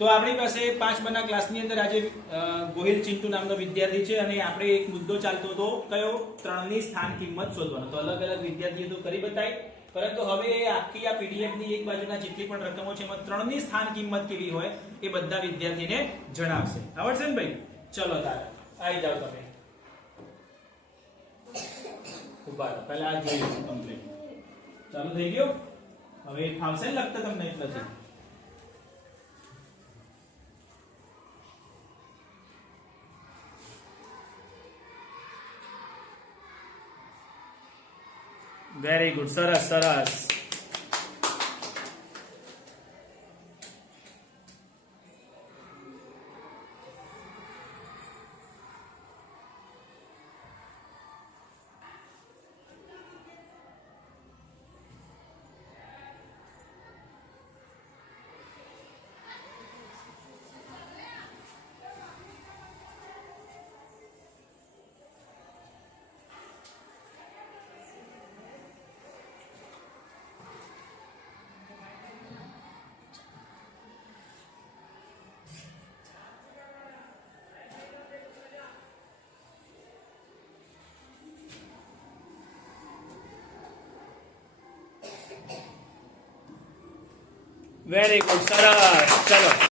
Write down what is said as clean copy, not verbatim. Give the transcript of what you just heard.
તો આપણી પાસે 5 બના ક્લાસની અંદર આજે ગોહિલ ચિંટુ નામનો વિદ્યાર્થી છે અને આપણે એક મુદ્દો ચાલતો હતો કયો 3 ની સ્થાન કિંમત શોધવાનો. તો અલગ અલગ વિદ્યાર્થીઓ તો કરી બતાવી, પરંતુ હવે આખી આ પીડીએફ ની એક બાજુના જેટલી પણ રકમો છે એમાં 3 ની સ્થાન કિંમત કેવી હોય એ બધા વિદ્યાર્થીને જણાવશે. આવડશે ને ભાઈ? ચલો તારે આવી જાવ તમે. ઉભા રહો, પહેલા આ જોઈ લો કમ્પ્લીટ. ચાલુ થઈ ગયો? હવે ફાવશે ને લખતા તમને એટલાથી? વેરી ગુડ, સરસ સરસ. વેરી ગુડ, સરસ. ચલો